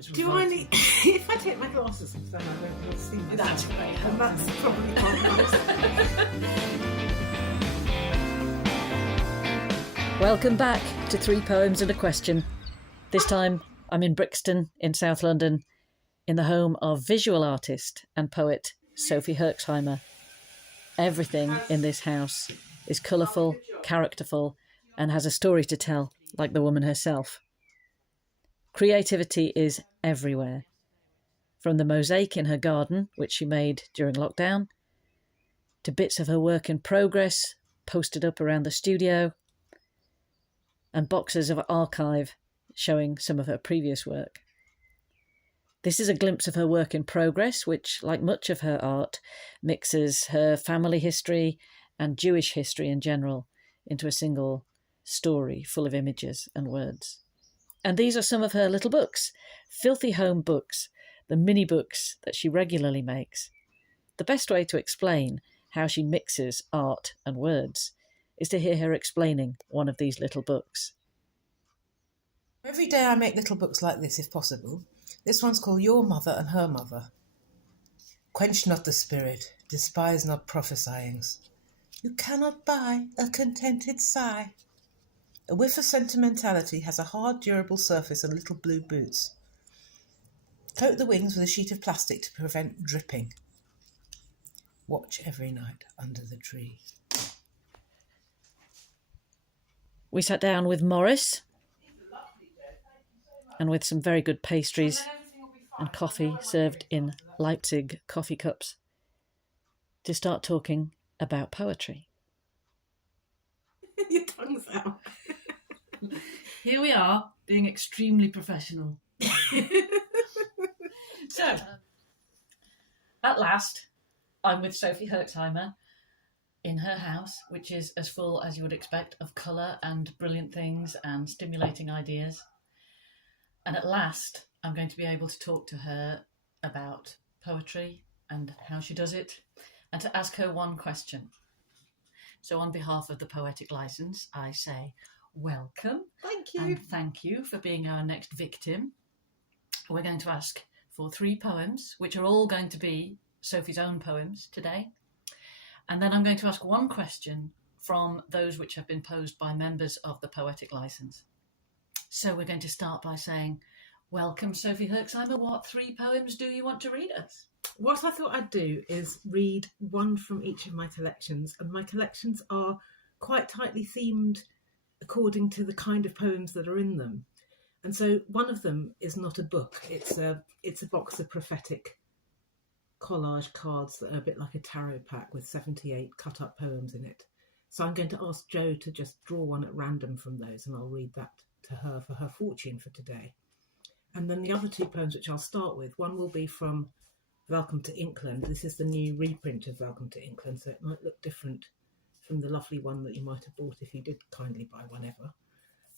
Do I need... if I take my glasses off, then I won't be able to see myself. That's very helpful. And that's probably quite nice. Welcome back to 3 Poems and a Question. This time I'm in Brixton in South London, in the home of visual artist and poet Sophie Herxheimer. Everything in this house is colourful, characterful, and has a story to tell, like the woman herself. Creativity is everywhere. From the mosaic in her garden, which she made during lockdown, to bits of her work in progress posted up around the studio, and boxes of archive showing some of her previous work. This is a glimpse of her work in progress, which, like much of her art, mixes her family history and Jewish history in general into a single story full of images and words. And these are some of her little books, filthy home books, the mini books that she regularly makes. The best way to explain how she mixes art and words is to hear her explaining one of these little books. Every day I make little books like this, if possible. This one's called Your Mother and Her Mother. Quench not the spirit, despise not prophesyings. You cannot buy a contented sigh. A whiff of sentimentality has a hard, durable surface and little blue boots. Coat the wings with a sheet of plastic to prevent dripping. Watch every night under the tree. We sat down with Morris and with some very good pastries and coffee served in Leipzig coffee cups to start talking about poetry. Your tongue's out. Here we are, being extremely professional. So, at last, I'm with Sophie Herxheimer in her house, which is as full as you would expect of colour and brilliant things and stimulating ideas. And at last, I'm going to be able to talk to her about poetry and how she does it, and to ask her one question. So on behalf of the Poetic Licence, I say welcome. Thank you. And thank you for being our next victim. We're going to ask for 3 poems, which are all going to be Sophie's own poems today. And then I'm going to ask one question from those which have been posed by members of the Poetic Licence. So we're going to start by saying, welcome, Sophie Herxheimer. What 3 poems do you want to read us? What I thought I'd do is read one from each of my collections, and my collections are quite tightly themed according to the kind of poems that are in them. And so one of them is not a book, it's a box of prophetic collage cards that are a bit like a tarot pack with 78 cut-up poems in it. So I'm going to ask Jo to just draw one at random from those, and I'll read that to her for her fortune for today. And then the other 2 poems, which I'll start with, one will be from Welcome to Inkland. This is the new reprint of Welcome to Inkland, so it might look different from the lovely one that you might have bought if you did kindly buy one ever.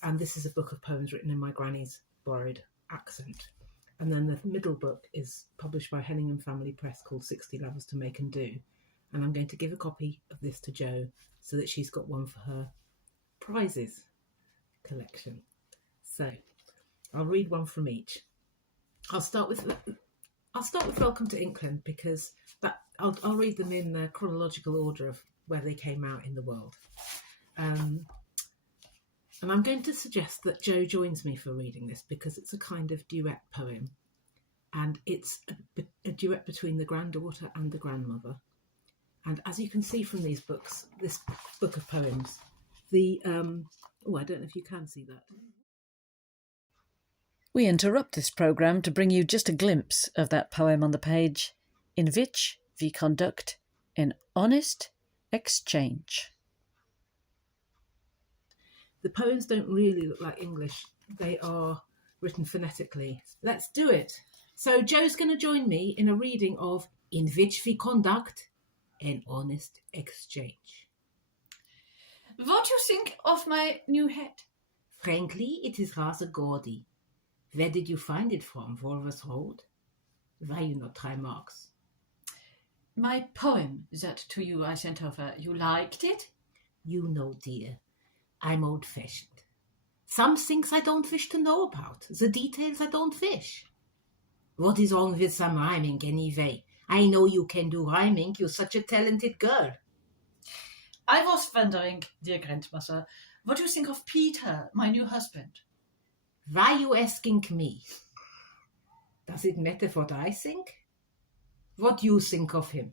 And this is a book of poems written in my granny's borrowed accent. And then the middle book is published by Henningham Family Press called 60 Lovers to Make and Do. And I'm going to give a copy of this to Jo so that she's got one for her prizes collection. So I'll read one from each. I'll start with Welcome to Inkland because I'll read them in the chronological order of where they came out in the world. And I'm going to suggest that Jo joins me for reading this because it's a kind of duet poem, and it's a duet between the granddaughter and the grandmother. And as you can see from these books, this book of poems, I don't know if you can see that. We interrupt this programme to bring you just a glimpse of that poem on the page, in which we conduct an honest exchange. The poems don't really look like English. They are written phonetically. Let's do it. So Jo's going to join me in a reading of In which we conduct an honest exchange. What do you think of my new hat? Frankly, it is rather gaudy. Where did you find it from, Wolvers Road? Why you not try marks? My poem that to you I sent over, you liked it? You know, dear, I'm old-fashioned. Some things I don't wish to know about. The details I don't wish. What is wrong with some rhyming anyway? I know you can do rhyming. You're such a talented girl. I was wondering, dear grandmother, what do you think of Peter, my new husband? Why you asking me? Does it matter what I think? What do you think of him?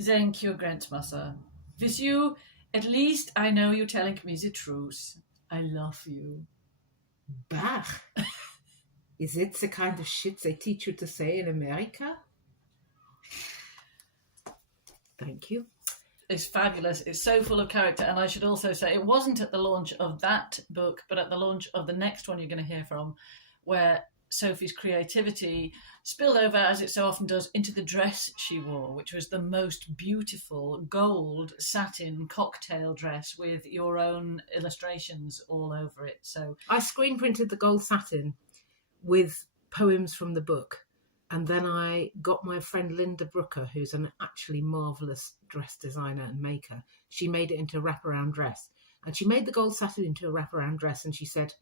Thank you, grandmother. With you, at least I know you're telling me the truth. I love you. Bah! Is it the kind of shit they teach you to say in America? Thank you. It's fabulous. It's so full of character. And I should also say, it wasn't at the launch of that book, but at the launch of the next one you're going to hear from, where Sophie's creativity spilled over, as it so often does, into the dress she wore, which was the most beautiful gold satin cocktail dress with your own illustrations all over it. So I screen printed the gold satin with poems from the book, and then I got my friend Linda Brooker, who's an actually marvellous dress designer and maker. She made it into a wraparound dress, and she made the gold satin into a wraparound dress, and she said,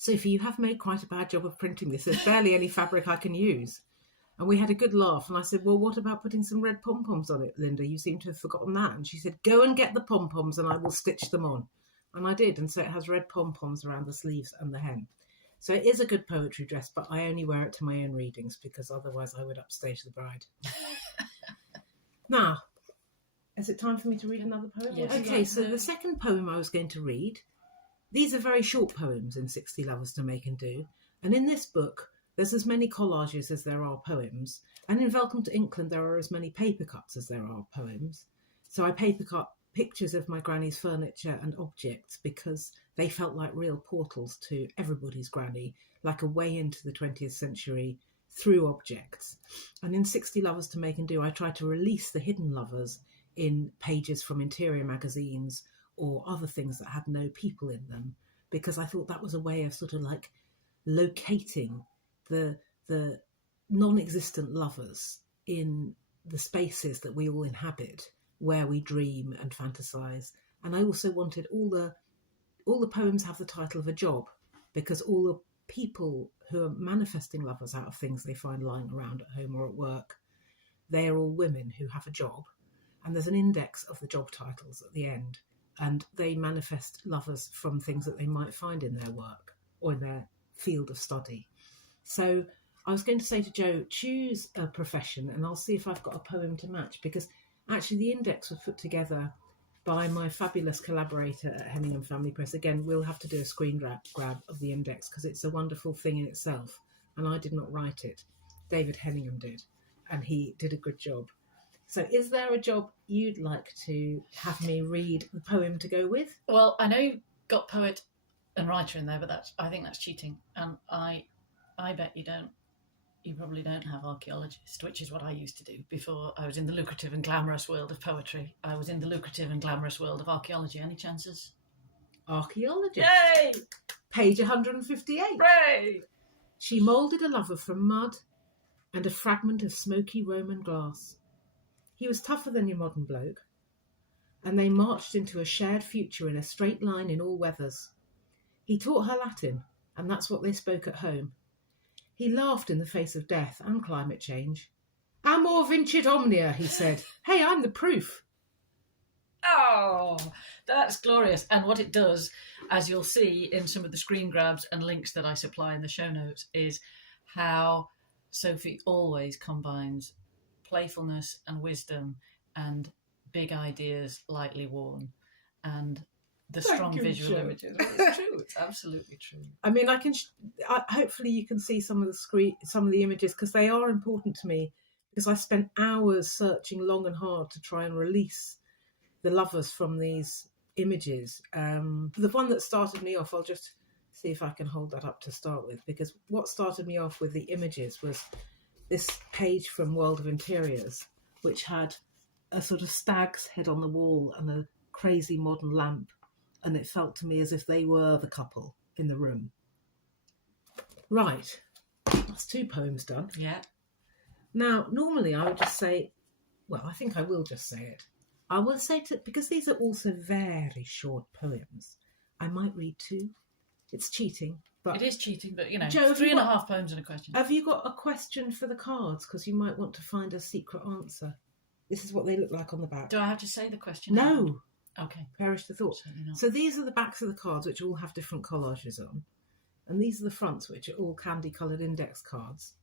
Sophie, you have made quite a bad job of printing this. There's barely any fabric I can use. And we had a good laugh, and I said, well, what about putting some red pom-poms on it, Linda? You seem to have forgotten that. And she said, go and get the pom-poms and I will stitch them on. And I did, and so it has red pom-poms around the sleeves and the hem. So it is a good poetry dress, but I only wear it to my own readings because otherwise I would upstage the bride. Now, is it time for me to read another poem? Yes. Okay, so the second poem I was going to read, these are very short poems in 60 Lovers to Make and Do. And in this book, there's as many collages as there are poems. And in Welcome to Inkland, there are as many paper cuts as there are poems. So I paper cut pictures of my granny's furniture and objects because they felt like real portals to everybody's granny, like a way into the 20th century through objects. And in 60 Lovers to Make and Do, I tried to release the hidden lovers in pages from interior magazines or other things that had no people in them, because I thought that was a way of sort of like locating the non-existent lovers in the spaces that we all inhabit, where we dream and fantasize. And I also wanted all the poems have the title of a job, because all the people who are manifesting lovers out of things they find lying around at home or at work, they are all women who have a job. And there's an index of the job titles at the end, and they manifest lovers from things that they might find in their work or in their field of study. So I was going to say to Jo, choose a profession and I'll see if I've got a poem to match, because actually the index was put together by my fabulous collaborator at Henningham Family Press. Again, we'll have to do a screen grab of the index because it's a wonderful thing in itself, and I did not write it. David Henningham did, and he did a good job. So is there a job you'd like to have me read the poem to go with? Well, I know you've got poet and writer in there, but I think that's cheating. And I bet you don't. You probably don't have archaeologist, which is what I used to do before I was in the lucrative and glamorous world of poetry. I was in the lucrative and glamorous world of archaeology. Any chances? Archaeologist. Yay! Page 158. Hooray! She moulded a lover from mud and a fragment of smoky Roman glass. He was tougher than your modern bloke, and they marched into a shared future in a straight line in all weathers. He taught her Latin, and that's what they spoke at home. He laughed in the face of death and climate change. Amor vincit omnia, he said. Hey, I'm the proof. Oh, that's glorious. And what it does, as you'll see in some of the screen grabs and links that I supply in the show notes, is how Sophie always combines playfulness and wisdom and big ideas lightly worn and the strong visual images. It's true. It's absolutely true. I mean, hopefully you can see some of the images, because they are important to me, because I spent hours searching long and hard to try and release the lovers from these images. The one that started me off, I'll just see if I can hold that up to start with, because what started me off with the images was this page from World of Interiors, which had a sort of stag's head on the wall and a crazy modern lamp, and it felt to me as if they were the couple in the room. Right, that's 2 poems done. Yeah. Now, normally I would just say, well, I think I will just say it. I will say, because these are also very short poems, I might read 2. It's cheating, But It is cheating, but Joe, have three you and a got- half poems and a question. have you got a question for the cards? Because you might want to find a secret answer. This is what they look like on the back. Do I have to say the question? No, Okay. perish the thought. Certainly not. So these are the backs of the cards, which all have different collages on. And these are the fronts, which are all candy-coloured index cards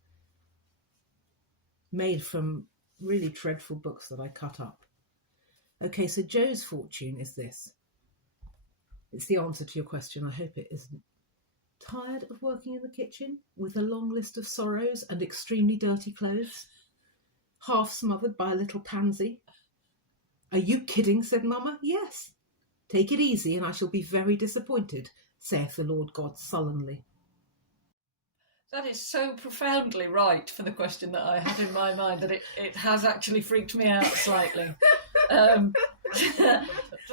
made from really dreadful books that I cut up. Okay, so Joe's fortune is this. It's the answer to your question. I hope it isn't. Tired of working in the kitchen with a long list of sorrows and extremely dirty clothes? Half smothered by a little pansy? Are you kidding? Said Mama. Yes. Take it easy and I shall be very disappointed, saith the Lord God sullenly. That is so profoundly right for the question that I had in my mind that it has actually freaked me out slightly.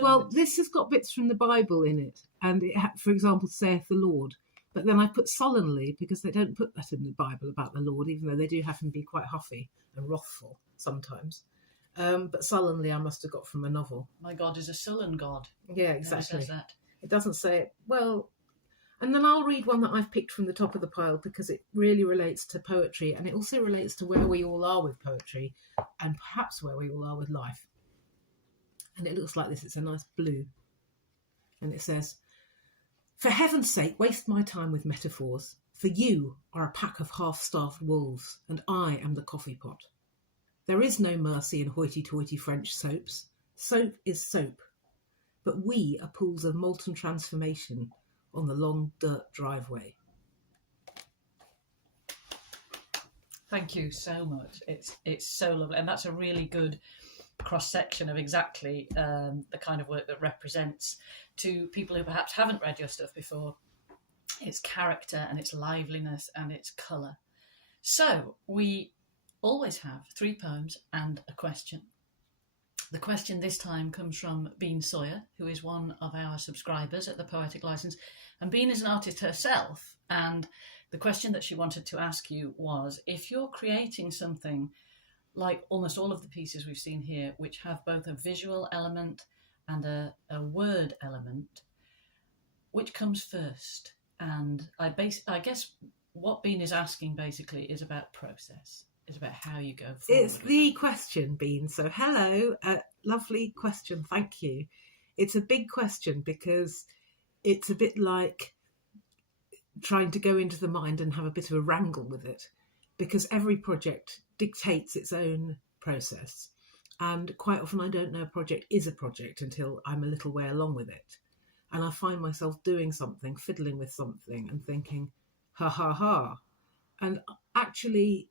Well, this has got bits from the Bible in it, and it, for example, saith the Lord. But then I put sullenly because they don't put that in the Bible about the Lord, even though they do happen to be quite huffy and wrathful sometimes. But sullenly I must have got from a novel. My God is a sullen God. Yeah, It never exactly. says that. It doesn't say it. Well, and then I'll read one that I've picked from the top of the pile because it really relates to poetry, and it also relates to where we all are with poetry and perhaps where we all are with life. And it looks like this. It's a nice blue. And it says, for heaven's sake, waste my time with metaphors, for you are a pack of half-starved wolves, and I am the coffee pot. There is no mercy in hoity-toity French soaps. Soap is soap. But we are pools of molten transformation on the long dirt driveway. Thank you so much. It's so lovely, and that's a really good cross-section of exactly the kind of work that represents to people who perhaps haven't read your stuff before its character and its liveliness and its colour. So we always have 3 poems and a question. The question this time comes from Bean Sawyer, who is one of our subscribers at the Poetic License, and Bean is an artist herself, and the question that she wanted to ask you was, if you're creating something like almost all of the pieces we've seen here, which have both a visual element and a word element, which comes first? And I guess what Bean is asking basically is about process, is about how you go forward. It's the question, Bean. So hello, lovely question, thank you. It's a big question because it's a bit like trying to go into the mind and have a bit of a wrangle with it, because every project dictates its own process. And quite often I don't know a project is a project until I'm a little way along with it. And I find myself doing something, fiddling with something and thinking, ha ha ha. And actually,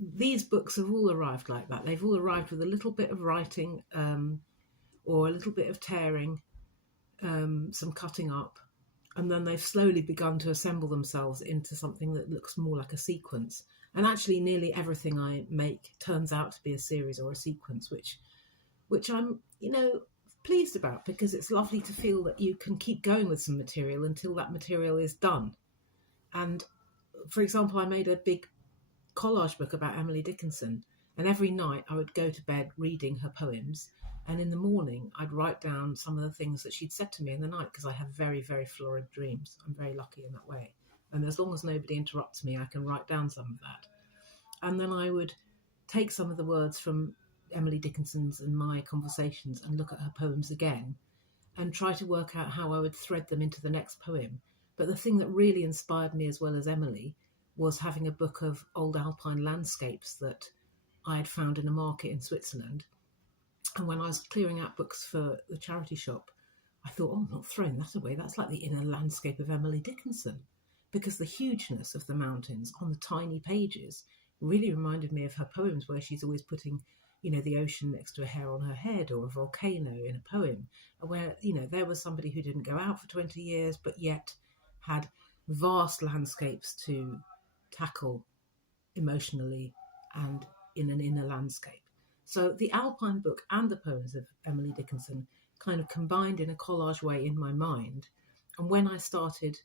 these books have all arrived like that. They've all arrived with a little bit of writing or a little bit of tearing, some cutting up. And then they've slowly begun to assemble themselves into something that looks more like a sequence. And actually nearly everything I make turns out to be a series or a sequence, which I'm, pleased about, because it's lovely to feel that you can keep going with some material until that material is done. And for example, I made a big collage book about Emily Dickinson, and every night I would go to bed reading her poems, and in the morning I'd write down some of the things that she'd said to me in the night, because I have very, very florid dreams. I'm very lucky in that way, and as long as nobody interrupts me, I can write down some of that. And then I would take some of the words from Emily Dickinson's and my conversations and look at her poems again and try to work out how I would thread them into the next poem. But the thing that really inspired me, as well as Emily, was having a book of old alpine landscapes that I had found in a market in Switzerland. And when I was clearing out books for the charity shop, I thought, I'm not throwing that away. That's like the inner landscape of Emily Dickinson, because the hugeness of the mountains on the tiny pages really reminded me of her poems, where she's always putting, the ocean next to a hair on her head, or a volcano in a poem, where, there was somebody who didn't go out for 20 years, but yet had vast landscapes to tackle emotionally and in an inner landscape. So the Alpine book and the poems of Emily Dickinson kind of combined in a collage way in my mind. And when I started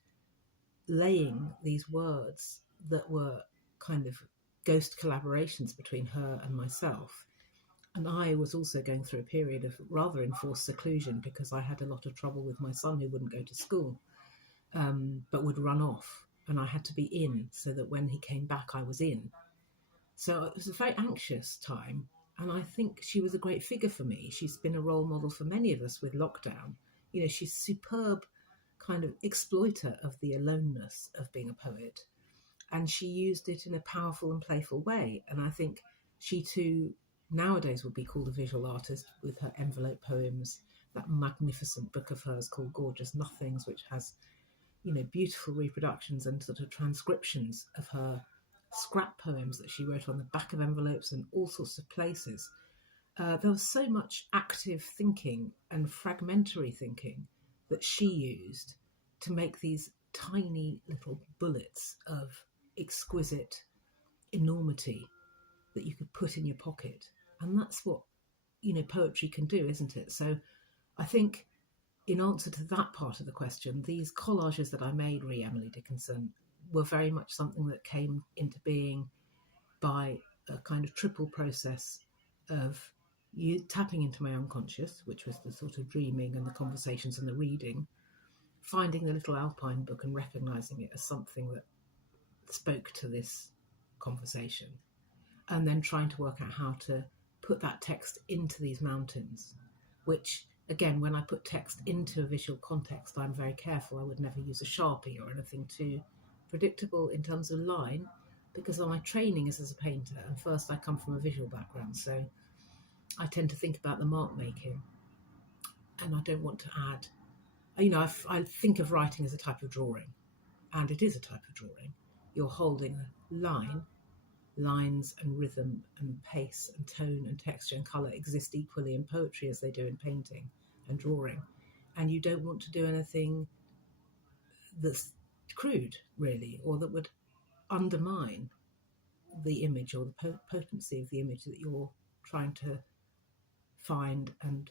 laying these words that were kind of ghost collaborations between her and myself, and I was also going through a period of rather enforced seclusion because I had a lot of trouble with my son who wouldn't go to school. but would run off, and I had to be in so that when he came back, I was in. So it was a very anxious time, and I think she was a great figure for me. She's been a role model for many of us with lockdown. You know, she's a superb kind of exploiter of the aloneness of being a poet, and she used it in a powerful and playful way. And I think she too nowadays would be called a visual artist with her envelope poems, that magnificent book of hers called Gorgeous Nothings, which has, you know, beautiful reproductions and sort of transcriptions of her scrap poems that she wrote on the back of envelopes and all sorts of places. There was so much active thinking and fragmentary thinking that she used to make these tiny little bullets of exquisite enormity that you could put in your pocket. And that's what, you know, poetry can do, isn't it? So I think in answer to that part of the question, these collages that I made re Emily Dickinson were very much something that came into being by a kind of triple process of you tapping into my unconscious, which was the sort of dreaming and the conversations and the reading, finding the little Alpine book and recognising it as something that spoke to this conversation, and then trying to work out how to put that text into these mountains, which, again, when I put text into a visual context, I'm very careful. I would never use a Sharpie or anything too predictable in terms of line, because my training is as a painter, and first I come from a visual background, so I tend to think about the mark making, and I don't want to add, you know, I think of writing as a type of drawing, and it is a type of drawing. You're holding a line. Lines and rhythm and pace and tone and texture and colour exist equally in poetry as they do in painting and drawing, and you don't want to do anything that's crude, really, or that would undermine the image or the potency of the image that you're trying to find and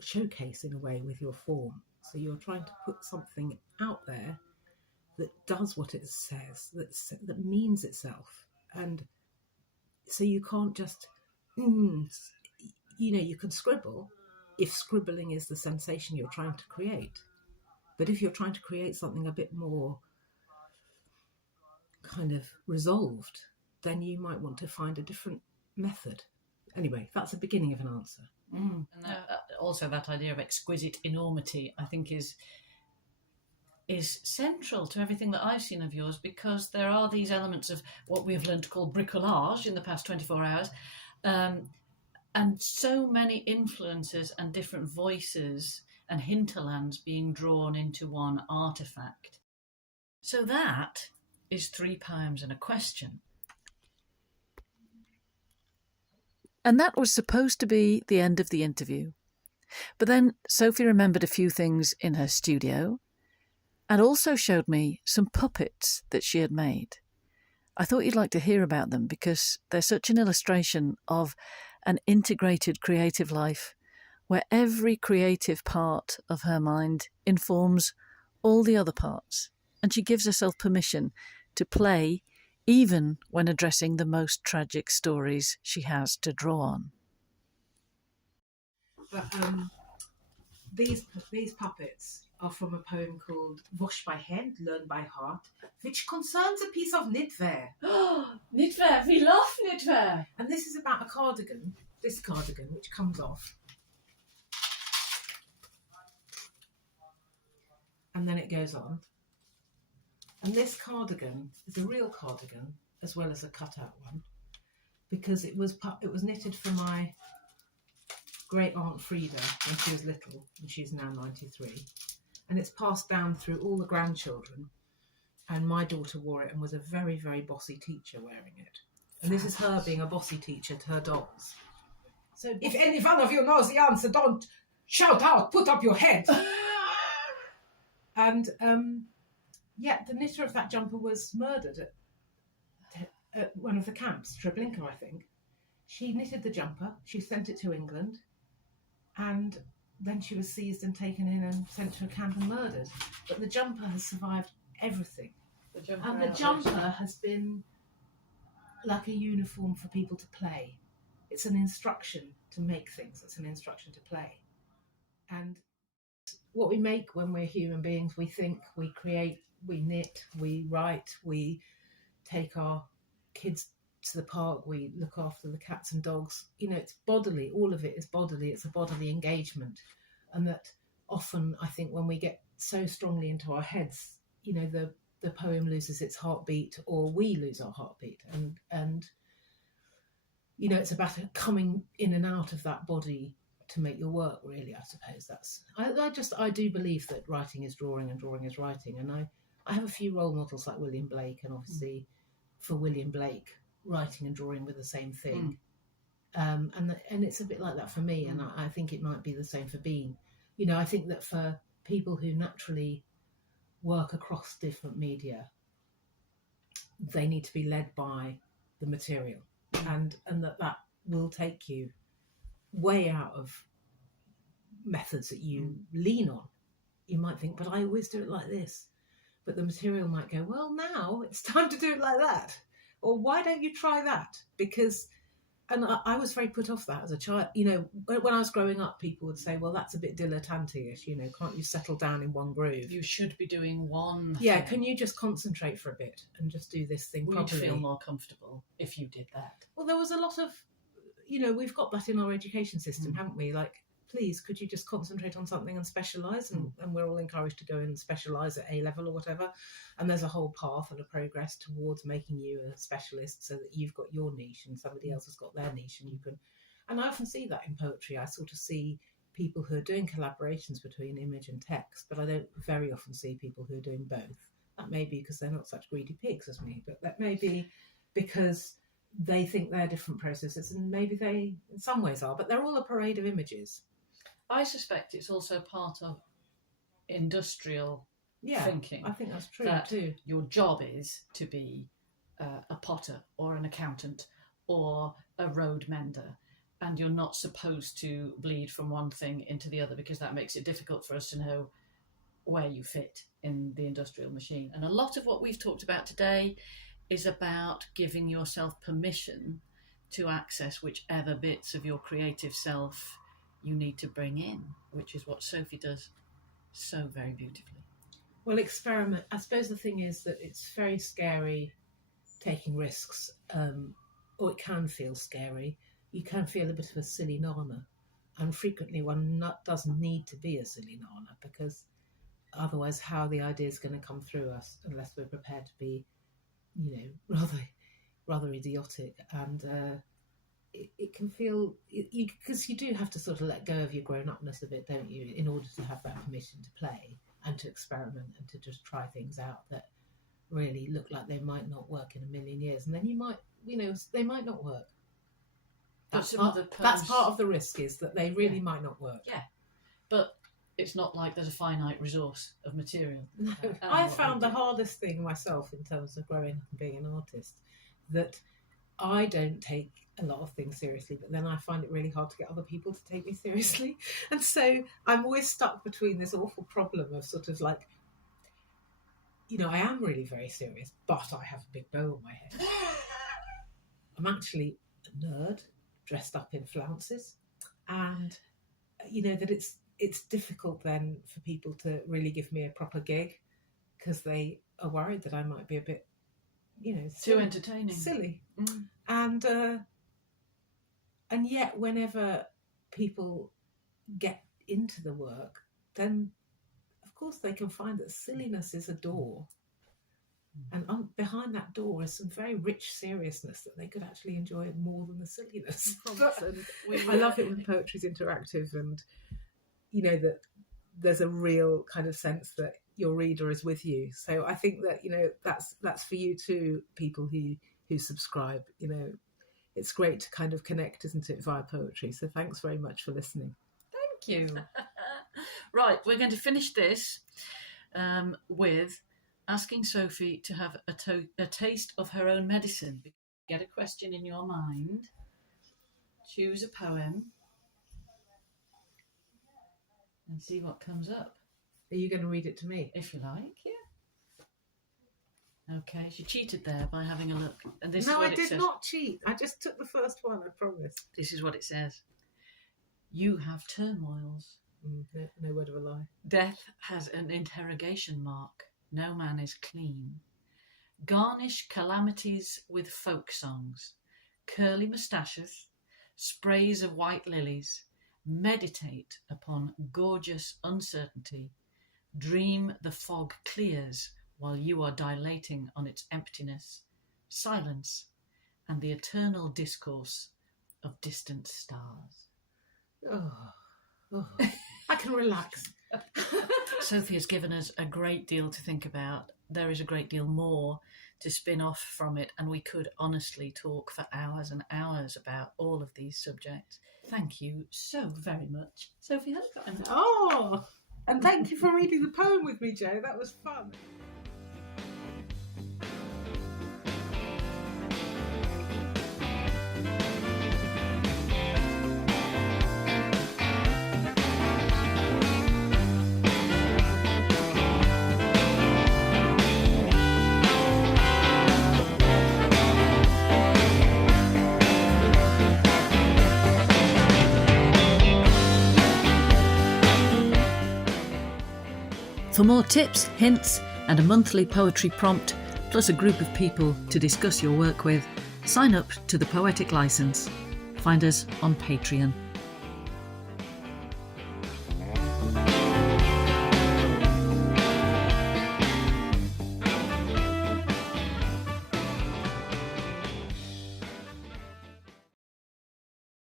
showcase in a way with your form. So you're trying to put something out there that does what it says, that means itself. And so you can't just, you know, you can scribble if scribbling is the sensation you're trying to create. But if you're trying to create something a bit more kind of resolved, then you might want to find a different method. Anyway, that's the beginning of an answer. And also that idea of exquisite enormity, I think, is central to everything that I've seen of yours, because there are these elements of what we have learned to call bricolage in the past 24 hours, and so many influences and different voices and hinterlands being drawn into one artefact. So that is 3 poems and a question. And that was supposed to be the end of the interview. But then Sophie remembered a few things in her studio and also showed me some puppets that she had made. I thought you'd like to hear about them because they're such an illustration of an integrated creative life where every creative part of her mind informs all the other parts, and she gives herself permission to play even when addressing the most tragic stories she has to draw on. But these puppets are from a poem called Wash by Hand, Learn by Heart, which concerns a piece of knitwear. Knitwear, we love knitwear. And this is about a cardigan, this cardigan, which comes off. And then it goes on. And this cardigan is a real cardigan as well as a cut-out one, because it was knitted for my great aunt Frida when she was little, and she's now 93. And it's passed down through all the grandchildren. And my daughter wore it and was a very, very bossy teacher wearing it. And this is her being a bossy teacher to her dolls. So if any one of you knows the answer, don't shout out, put up your head. And the knitter of that jumper was murdered at one of the camps, Treblinka, I think. She knitted the jumper, she sent it to England, and then she was seized and taken in and sent to a camp and murdered. But the jumper has survived everything. The jumper has been like a uniform for people to play. It's an instruction to make things. It's an instruction to play. And what we make when we're human beings. We think, we create, we knit, we write, we take our kids to the park, we look after the cats and dogs. You know, it's bodily. All of it is bodily. It's a bodily engagement. And that often, I think, when we get so strongly into our heads, you know, the poem loses its heartbeat, or we lose our heartbeat. And you know, it's about coming in and out of that body to make your work, really. I suppose I do believe that writing is drawing and drawing is writing. And I have a few role models like William Blake, and obviously for William Blake, writing and drawing were the same thing. And it's a bit like that for me, and I think it might be the same for Bean. You know, I think that for people who naturally work across different media, they need to be led by the material, and that will take you way out of methods that you lean on. You might think, but I always do it like this. But the material might go, well, now it's time to do it like that. Or why don't you try that? Because, and I was very put off that as a child. You know, when I was growing up, people would say, well, that's a bit dilettante-ish, you know, can't you settle down in one groove? You should be doing one Yeah, thing. can you just concentrate for a bit and just do this thing We'd properly? feel more comfortable if you did that. Well, there was a lot of, you know, we've got that in our education system, haven't we? Like, please, could you just concentrate on something and specialise? And we're all encouraged to go and specialise at A-level or whatever. And there's a whole path and a progress towards making you a specialist so that you've got your niche and somebody else has got their niche, and you can. And I often see that in poetry. I sort of see people who are doing collaborations between image and text, but I don't very often see people who are doing both. That may be because they're not such greedy pigs as me, but that may be because they think they're different processes, and maybe they in some ways are, but they're all a parade of images. I suspect it's also part of industrial thinking. I think that's true that too. Your job is to be a potter or an accountant or a road mender, and you're not supposed to bleed from one thing into the other, because that makes it difficult for us to know where you fit in the industrial machine. And a lot of what we've talked about today is about giving yourself permission to access whichever bits of your creative self you need to bring in, which is what Sophie does so very beautifully. Well, experiment. I suppose the thing is that it's very scary taking risks, or it can feel scary. You can feel a bit of a silly nana, and frequently one doesn't need to be a silly nana, because otherwise how the idea is going to come through us unless we're prepared to be, you know, rather idiotic. And it can feel, because you do have to sort of let go of your grown-upness a bit, don't you, in order to have that permission to play and to experiment and to just try things out that really look like they might not work in a million years. And then you might, you know, they might not work. That's part of the risk, is that they really might not work. Yeah, but it's not like there's a finite resource of material. No, I found the hardest thing myself in terms of growing up and being an artist, that I don't take a lot of things seriously, but then I find it really hard to get other people to take me seriously. And so I'm always stuck between this awful problem of sort of like, you know, I am really very serious, but I have a big bow on my head. I'm actually a nerd dressed up in flounces, and you know that it's difficult then for people to really give me a proper gig, because they are worried that I might be a bit, you know, too entertaining, silly. And yet whenever people get into the work, then of course they can find that silliness is a door, and behind that door is some very rich seriousness that they could actually enjoy more than the silliness. I love it when poetry's interactive, and you know that there's a real kind of sense that your reader is with you. So I think that, you know, that's for you too, people who subscribe. You know, it's great to kind of connect, isn't it, via poetry. So thanks very much for listening. Thank you. Right, we're going to finish this with asking Sophie to have a taste of her own medicine. Get a question in your mind, choose a poem, and see what comes up. Are you going to read it to me? If you like, yeah. Okay, she cheated there by having a look. And this No, is what I it did says. not cheat. I just took the first one, I promise. This is what it says. You have turmoils, No word of a lie. Death has an interrogation mark. No man is clean. Garnish calamities with folk songs, curly moustaches, sprays of white lilies. Meditate upon gorgeous uncertainty. Dream the fog clears while you are dilating on its emptiness, silence, and the eternal discourse of distant stars. Oh, I can relax. Sophie has given us a great deal to think about. There is a great deal more to spin off from it, and we could honestly talk for hours and hours about all of these subjects. Thank you so very much, Sophie Herxheimer. Oh, and thank you for reading the poem with me, Jo. That was fun. For more tips, hints, and a monthly poetry prompt, plus a group of people to discuss your work with, sign up to the Poetic License. Find us on Patreon.